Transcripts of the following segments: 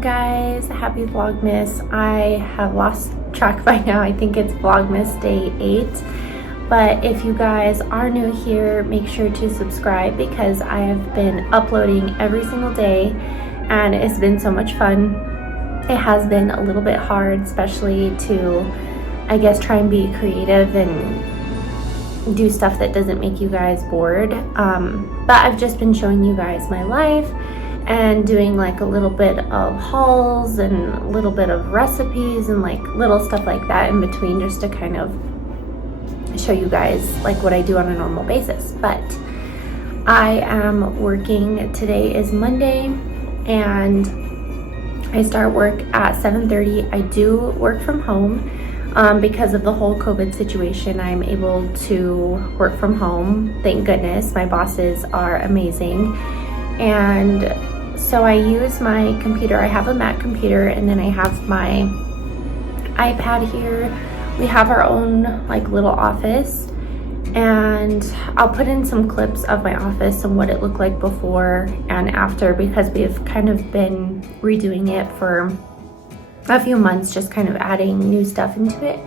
morning, guys. Happy Vlogmas. I have lost track by now. I think it's Vlogmas day 8. But if you guys are new here, make sure to subscribe because I have been uploading every single day and it's been so much fun. It has been a little bit hard, especially to, I guess, try and be creative and do stuff that doesn't make you guys bored. But I've just been showing you guys my life and doing like a little bit of hauls and a little bit of recipes and like little stuff like that in between, just to kind of show you guys like what I do on a normal basis. But I am working. Today is Monday and I start work at 7:30. I do work from home because of the whole COVID situation. I'm able to work from home, thank goodness. My bosses are amazing. And so I use my computer. I have a Mac computer and then I have my iPad here. We have our own like little office, and I'll put in some clips of my office and what it looked like before and after, because we've kind of been redoing it for a few months, just kind of adding new stuff into it.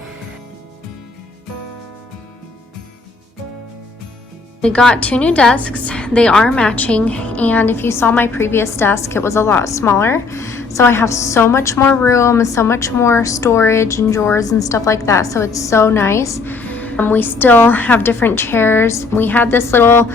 We got 2 new desks. They are matching, and if you saw my previous desk, it was a lot smaller. So I have so much more room, so much more storage and drawers and stuff like that. So it's so nice. We still have different chairs. We had this little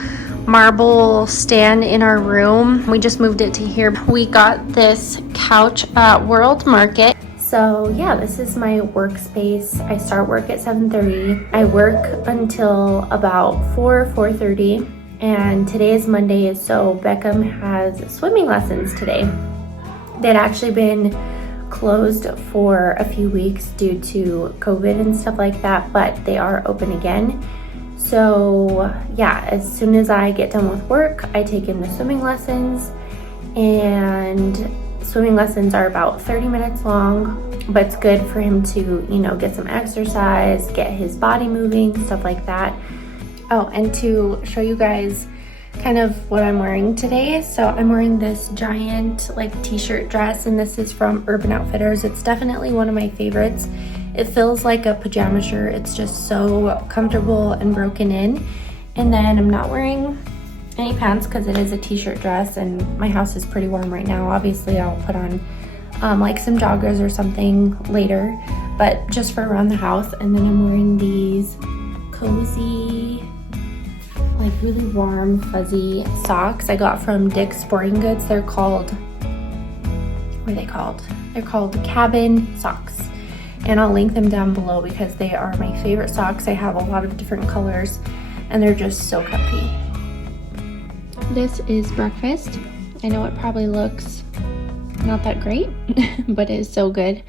marble stand in our room. We just moved it to here. We got this couch at World Market. So yeah, this is my workspace. I start work at 7:30. I work until about 4:30. And today is Monday, so Beckham has swimming lessons today. They'd actually been closed for a few weeks due to COVID and stuff like that, but they are open again. So yeah, as soon as I get done with work, I take him to swimming lessons, and swimming lessons are about 30 minutes long, but it's good for him to, you know, get some exercise, get his body moving, stuff like that. Oh, and to show you guys kind of what I'm wearing today. So I'm wearing this giant like t-shirt dress, and this is from Urban Outfitters. It's definitely one of my favorites. It feels like a pajama shirt. It's just so comfortable and broken in. And then I'm not wearing any pants because it is a t-shirt dress and my house is pretty warm right now. Obviously I'll put on like some joggers or something later, but just for around the house. And then I'm wearing these cozy, like really warm fuzzy socks I got from Dick's Sporting Goods. They're called, what are they called? They're called cabin socks, and I'll link them down below because they are my favorite socks. I have a lot of different colors and they're just so comfy. This is breakfast. I know it probably looks not that great, but it is so good.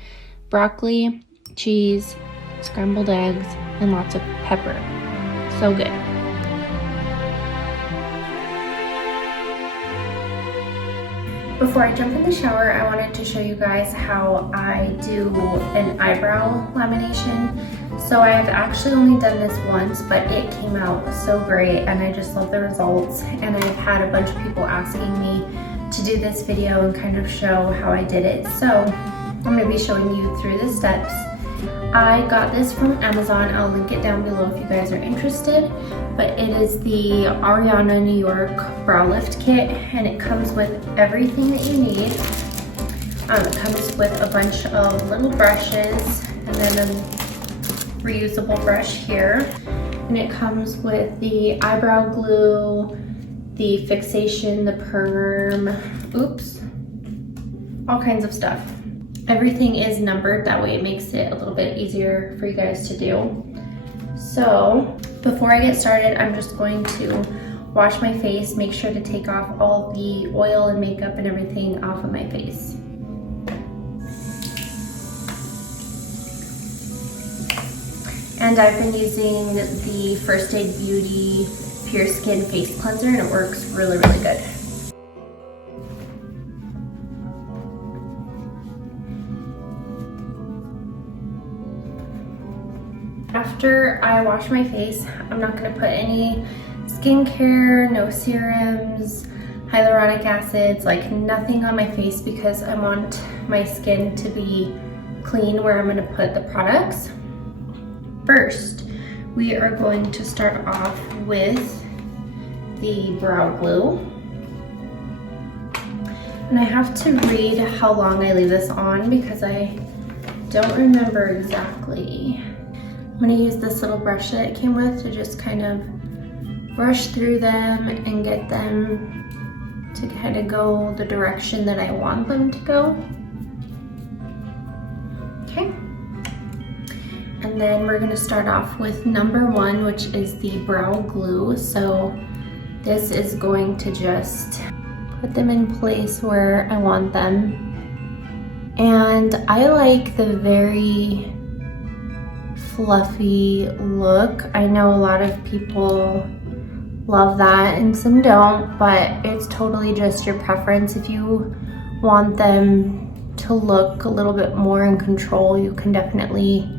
Broccoli, cheese, scrambled eggs, and lots of pepper. So good. Before I jump in the shower, I wanted to show you guys how I do an eyebrow lamination. So I've actually only done this once, but it came out so great and I just love the results. And I've had a bunch of people asking me to do this video and kind of show how I did it. So I'm going to be showing you through the steps. I got this from Amazon. I'll link it down below if you guys are interested. But it is the Ariana New York Brow Lift Kit, and it comes with everything that you need. It comes with a bunch of little brushes and then a reusable brush here. And it comes with the eyebrow glue, the fixation, the perm, oops, all kinds of stuff. Everything is numbered, that way it makes it a little bit easier for you guys to do. So before I get started, I'm just going to wash my face, make sure to take off all the oil and makeup and everything off of my face. And I've been using the First Aid Beauty Pure Skin Face Cleanser, and it works really, really good. After I wash my face, I'm not going to put any skincare, no serums, hyaluronic acids, like nothing on my face, because I want my skin to be clean where I'm gonna put the products. First, we are going to start off with the brow glue. And I have to read how long I leave this on because I don't remember exactly. I'm gonna use this little brush that it came with to just kind of brush through them and get them to kind of go the direction that I want them to go. Okay. And then we're gonna start off with number 1, which is the brow glue. So this is going to just put them in place where I want them. And I like the very fluffy look. I know a lot of people love that and some don't, but it's totally just your preference. If you want them to look a little bit more in control, you can definitely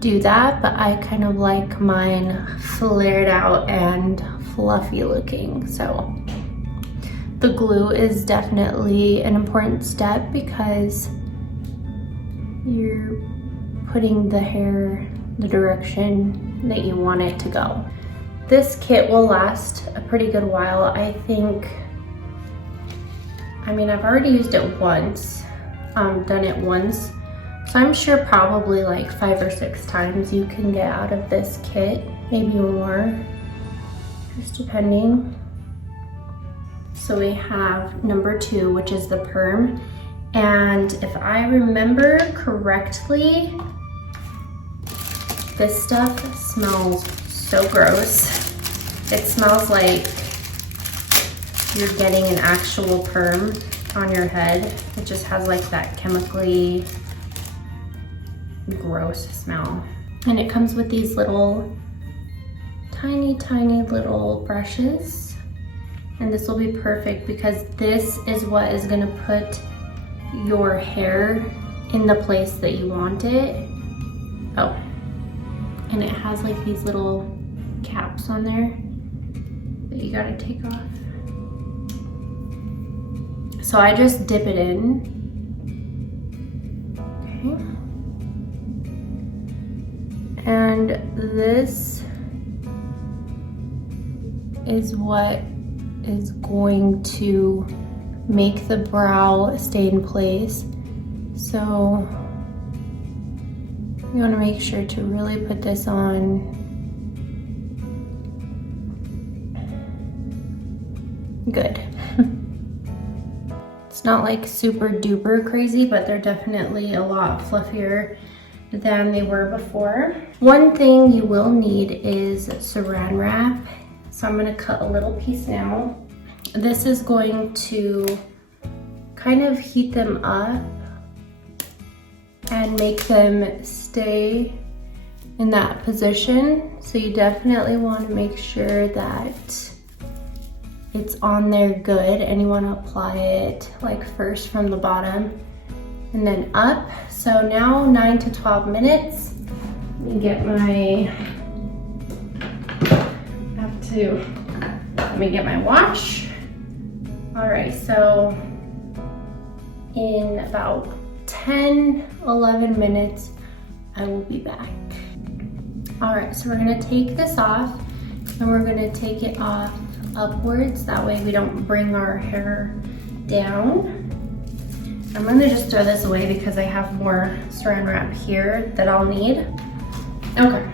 do that, but I kind of like mine flared out and fluffy looking. So the glue is definitely an important step because you're putting the hair the direction that you want it to go. This kit will last a pretty good while. I think, I mean, I've already used it once, done it once. So I'm sure probably like 5 or 6 times you can get out of this kit, maybe more, just depending. So we have number 2, which is the perm. And if I remember correctly, this stuff smells so gross. It smells like you're getting an actual perm on your head. It just has like that chemically gross smell. And it comes with these little tiny little brushes. And this will be perfect because this is what is gonna put your hair in the place that you want it. Oh, and it has like these little caps on there that you gotta take off. So I just dip it in. Okay. And this is what is going to make the brow stay in place. So you want to make sure to really put this on good. It's not like super duper crazy, but they're definitely a lot fluffier than they were before. One thing you will need is saran wrap. So I'm gonna cut a little piece now. This is going to kind of heat them up and make them stay in that position. So you definitely want to make sure that it's on there good, and you want to apply it like first from the bottom and then up. So now 9 to 12 minutes. Let me get my watch. All right, so in about 10-11 minutes I will be back. All right, so we're gonna take this off and we're gonna take it off upwards, that way we don't bring our hair down. I'm gonna just throw this away because I have more saran wrap here that I'll need. Okay,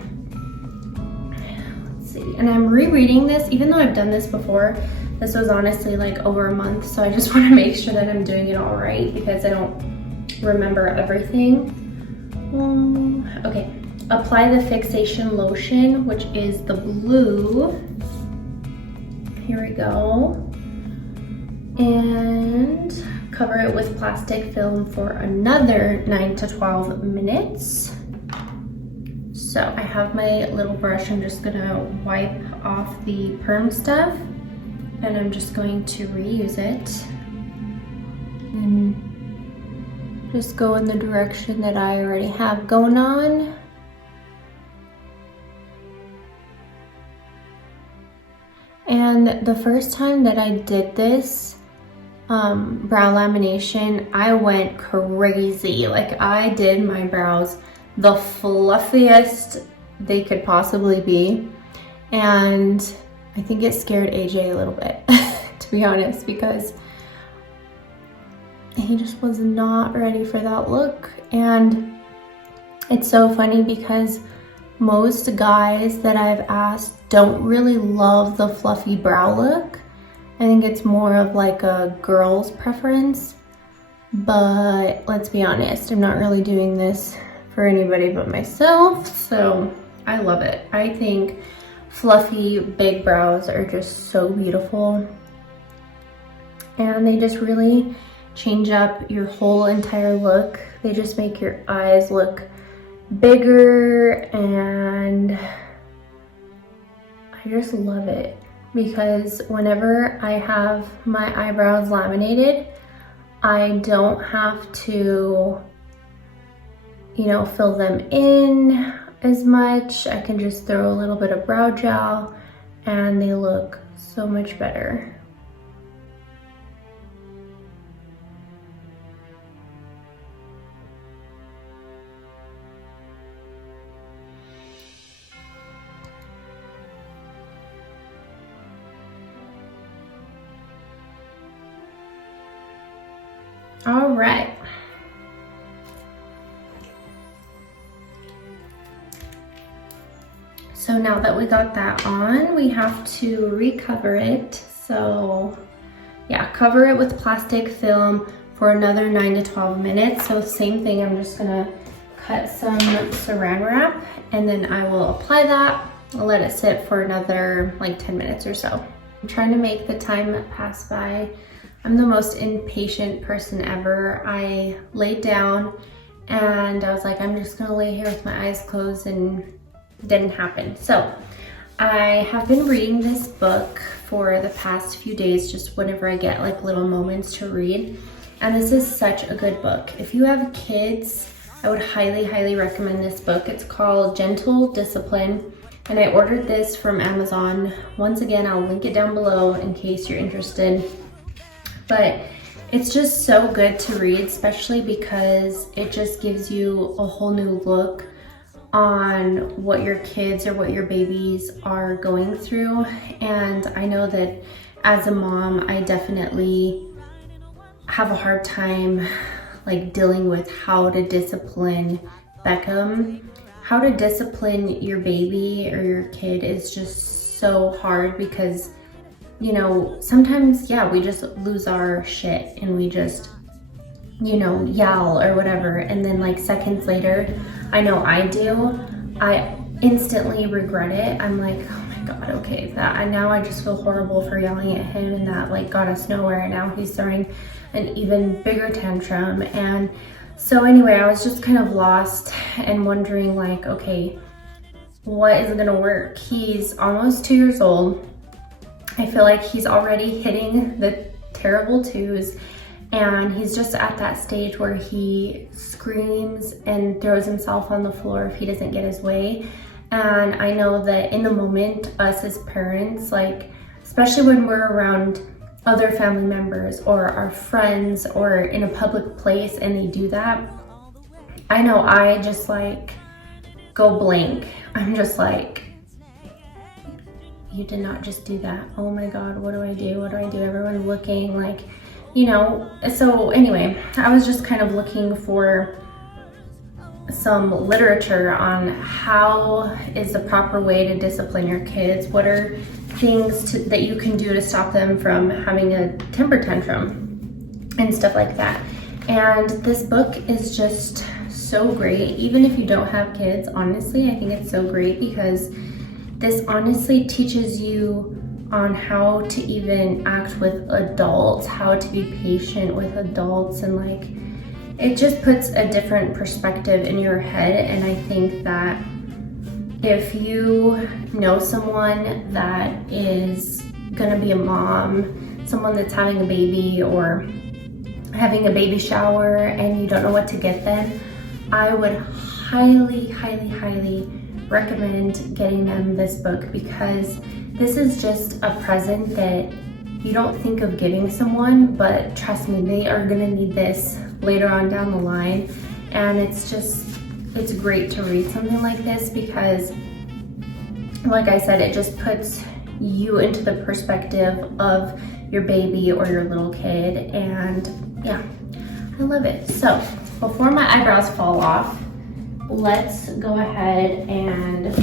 let's see. And I'm rereading this, even though I've done this before. This was honestly like over a month, so I just want to make sure that I'm doing it all right because I don't remember everything. Okay, apply the fixation lotion, which is the blue. Here we go. And cover it with plastic film for another 9 to 12 minutes. So I have my little brush. I'm just gonna wipe off the perm stuff and I'm just going to reuse it and just go in the direction that I already have going on. And the first time that I did this brow lamination, I went crazy. Like, I did my brows the fluffiest they could possibly be. And I think it scared AJ a little bit, to be honest, because he just was not ready for that look. And it's so funny because most guys that I've asked don't really love the fluffy brow look. I think it's more of like a girl's preference, but let's be honest, I'm not really doing this for anybody but myself, so I love it. I think fluffy big brows are just so beautiful, and they just really change up your whole entire look. They just make your eyes look bigger, and I just love it because whenever I have my eyebrows laminated, I don't have to, you know, fill them in as much. I can just throw a little bit of brow gel and they look so much better. All right. So now that we got that on, we have to recover it. So yeah, cover it with plastic film for another 9 to 12 minutes. So same thing, I'm just gonna cut some saran wrap and then I will apply that. I'll let it sit for another like 10 minutes or so. I'm trying to make the time pass by. I'm the most impatient person ever. I laid down and I was like, I'm just gonna lay here with my eyes closed, and it didn't happen. So I have been reading this book for the past few days, just whenever I get like little moments to read. And this is such a good book. If you have kids, I would highly, highly recommend this book. It's called Gentle Discipline. And I ordered this from Amazon. Once again, I'll link it down below in case you're interested. But it's just so good to read, especially because it just gives you a whole new look on what your kids or what your babies are going through. And I know that as a mom, I definitely have a hard time like dealing with how to discipline Beckham. How to discipline your baby or your kid is just so hard because, you know, sometimes, yeah, we just lose our shit and we just, you know, yell or whatever. And then like seconds later, I know I do, I instantly regret it. I'm like, oh my God, okay, now I just feel horrible for yelling at him, and that like got us nowhere. And now he's throwing an even bigger tantrum. And so anyway, I was just kind of lost and wondering like, okay, what is gonna work? He's almost 2 years old. I feel like he's already hitting the terrible twos, and he's just at that stage where he screams and throws himself on the floor if he doesn't get his way. And I know that in the moment, us as parents, like, especially when we're around other family members or our friends or in a public place and they do that, I know I just like go blank. I'm just like, you did not just do that. Oh my God, what do I do? What do I do? Everyone's looking, like, you know. So anyway, I was just kind of looking for some literature on how is the proper way to discipline your kids. What are things that you can do to stop them from having a temper tantrum and stuff like that. And this book is just so great. Even if you don't have kids, honestly, I think it's so great because this honestly teaches you on how to even act with adults, how to be patient with adults, and like, it just puts a different perspective in your head. And I think that if you know someone that is gonna be a mom, someone that's having a baby or having a baby shower and you don't know what to get them, I would highly, highly, highly recommend getting them this book, because This is just a present that you don't think of giving someone, but trust me, they are gonna need this later on down the line. And it's great to read something like this because, like I said, it just puts you into the perspective of your baby or your little kid. And yeah, I love it. So before my eyebrows fall off, let's go ahead and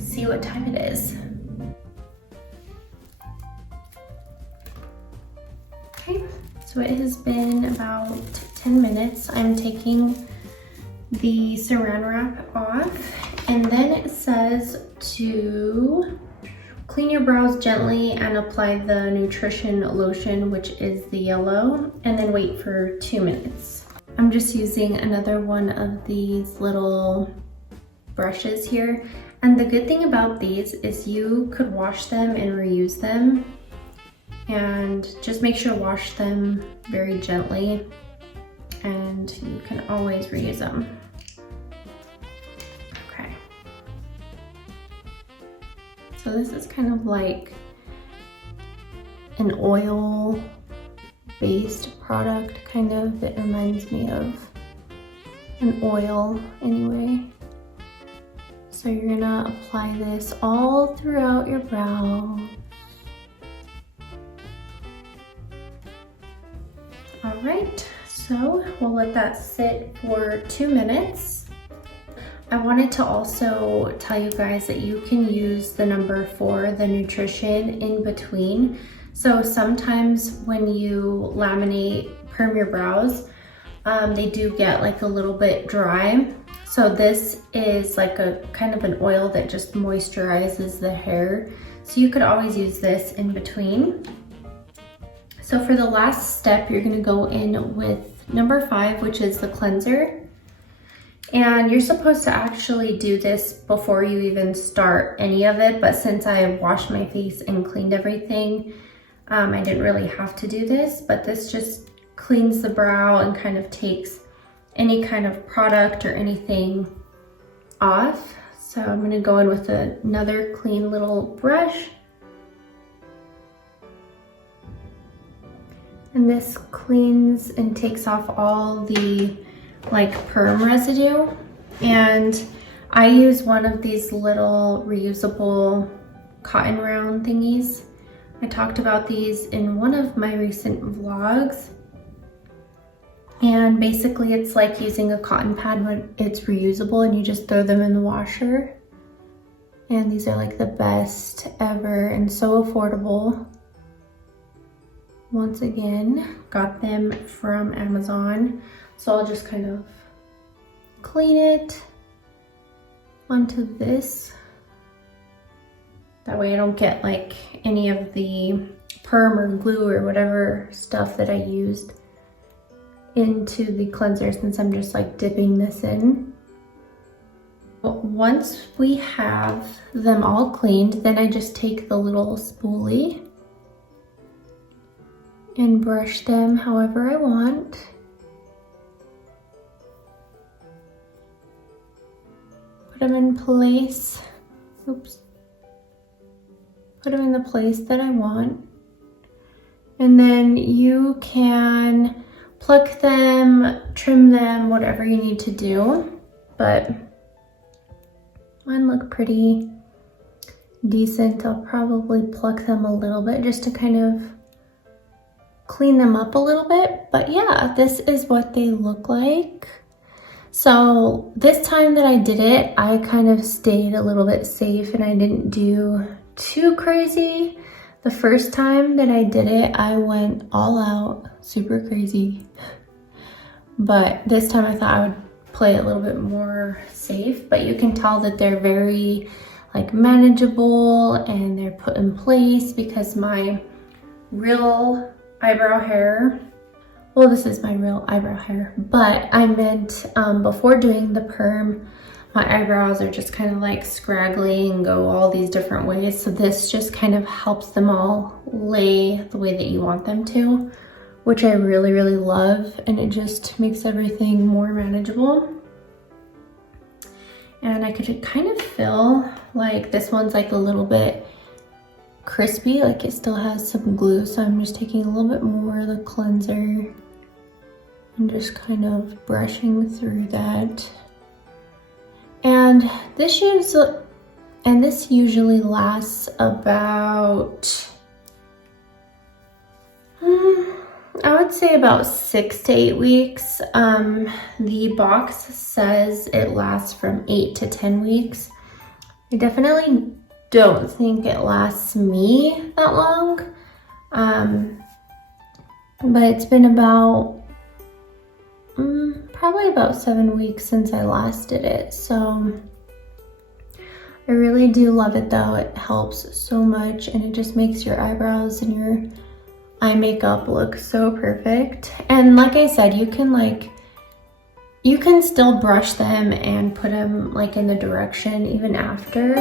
see what time it is. Okay, so it has been about 10 minutes. I'm taking the saran wrap off, and then it says to clean your brows gently and apply the nutrition lotion, which is the yellow, and then wait for 2 minutes. I'm just using another one of these little brushes here. And the good thing about these is you could wash them and reuse them. And just make sure to wash them very gently, and you can always reuse them. Okay. So this is kind of like an oil-based product, kind of. It reminds me of an oil anyway. So you're gonna apply this all throughout your brow. All right, so we'll let that sit for 2 minutes. I wanted to also tell you guys that you can use the number 4, the nutrition, in between. So sometimes when you laminate, perm your brows, they do get like a little bit dry. So this is like a kind of an oil that just moisturizes the hair. So you could always use this in between. So for the last step, you're gonna go in with number 5, which is the cleanser. And you're supposed to actually do this before you even start any of it, but since I washed my face and cleaned everything, I didn't really have to do this, but this just cleans the brow and kind of takes any kind of product or anything off. So I'm gonna go in with another clean little brush. And this cleans and takes off all the like perm residue. And I use one of these little reusable cotton round thingies. I talked about these in one of my recent vlogs. And basically it's like using a cotton pad when it's reusable and you just throw them in the washer. And these are like the best ever and so affordable. Once again, got them from Amazon. So I'll just kind of clean it onto this. That way I don't get like any of the perm or glue or whatever stuff that I used into the cleanser, since I'm just like dipping this in. But once we have them all cleaned, then I just take the little spoolie and brush them however I want. Put them in place. Oops. Put them in the place that I want. And then you can pluck them, trim them, whatever you need to do. But mine look pretty decent. I'll probably pluck them a little bit just to kind of clean them up a little bit. But yeah, this is what they look like. So this time that I did it, I kind of stayed a little bit safe and I didn't do too crazy. The first time that I did it, I went all out, super crazy. But this time I thought I would play it a little bit more safe. But you can tell that they're very like manageable and they're put in place because my real eyebrow hair, well, this is my real eyebrow hair, but I meant before doing the perm, my eyebrows are just kind of like scraggly and go all these different ways. So this just kind of helps them all lay the way that you want them to, which I really, really love. And it just makes everything more manageable. And I could kind of feel like this one's like a little bit crispy, like it still has some glue, so I'm just taking a little bit more of the cleanser and just kind of brushing through that. And this usually lasts about I would say about 6 to 8 weeks. The box says it lasts from 8 to 10 weeks. I definitely don't think it lasts me that long. But it's been about probably about 7 weeks since I last did it. So I really do love it though. It helps so much and it just makes your eyebrows and your eye makeup look so perfect. And like I said, you can still brush them and put them like in the direction even after.